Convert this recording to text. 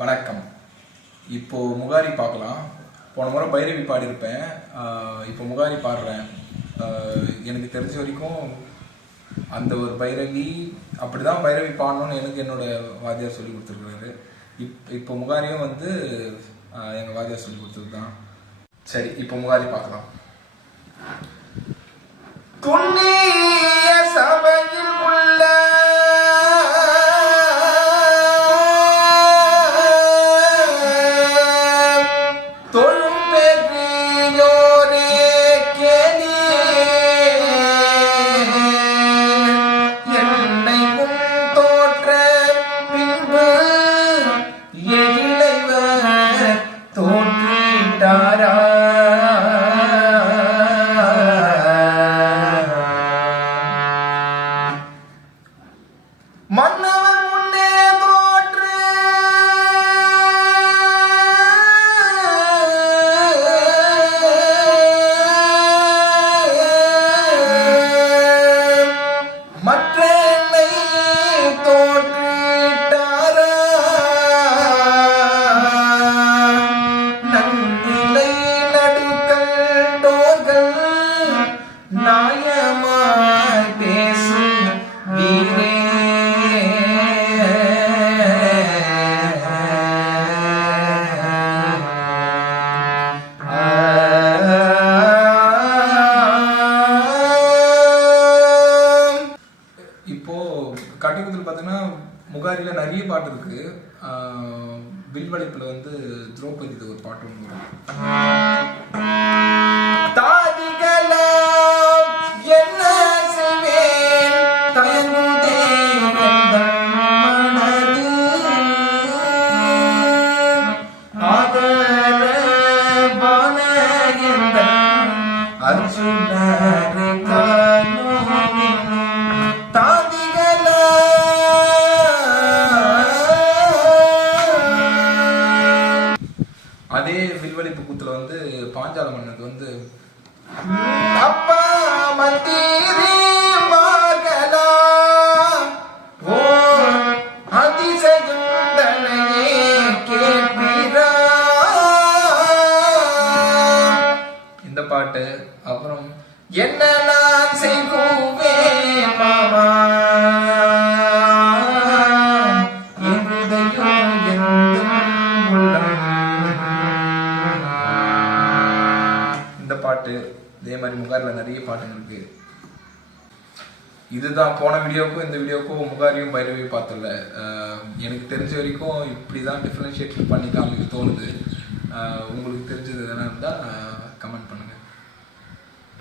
வணக்கம். இப்போ முகாரி பார்க்கலாம். போன முறை பைரவி பாடியிருப்பேன். இப்போ முகாரி பாடுறேன். எனக்கு தெரிஞ்ச வரைக்கும் அந்த ஒரு பைரவி அப்படிதான் பைரவி பாடணும்னு எனக்கு என்னோட வாத்தியார் சொல்லி கொடுத்துருக்காரு இப் இப்போ முகாரியும் வந்து எங்கள் வாத்தியார் சொல்லி கொடுத்தது தான் சரி இப்போ முகாரி பார்க்கலாம். புண்ணிய இப்போ கட்டிக்குத்தில் பார்த்தீங்கன்னா முகாரியில் நிறைய பாட்டு இருக்கு. ஆஹ் வில்வளைப்புல வந்து திரௌபதி ஒரு பாட்டு ஒன்று வரும். தாதிகளாம் அதே வில்வழிப்பு கூத்துல வந்து பாஞ்சால மன்னனுக்கு வந்து அப்பா மந்திரி மகளா ஓ அதிசயுந்தனையே கேட்பீரா. இந்த பாட்டு அப்புறம் என்ன நான் செய்வேன் மாமா? பாட்டு இதே மாதிரி முகாரில் நிறைய பாட்டுங்க இருக்கு. இதுதான் போன வீடியோக்கும் இந்த வீடியோவுக்கும் முகாரியும் பைரவி பார்த்தல எனக்கு தெரிஞ்ச வரைக்கும் இப்படி தான் டிஃப்ரென்ஷியேட் பண்ணி காமிக்க தோணுது. உங்களுக்கு தெரிஞ்சது எதனா இருந்தால் கமெண்ட் பண்ணுங்கள்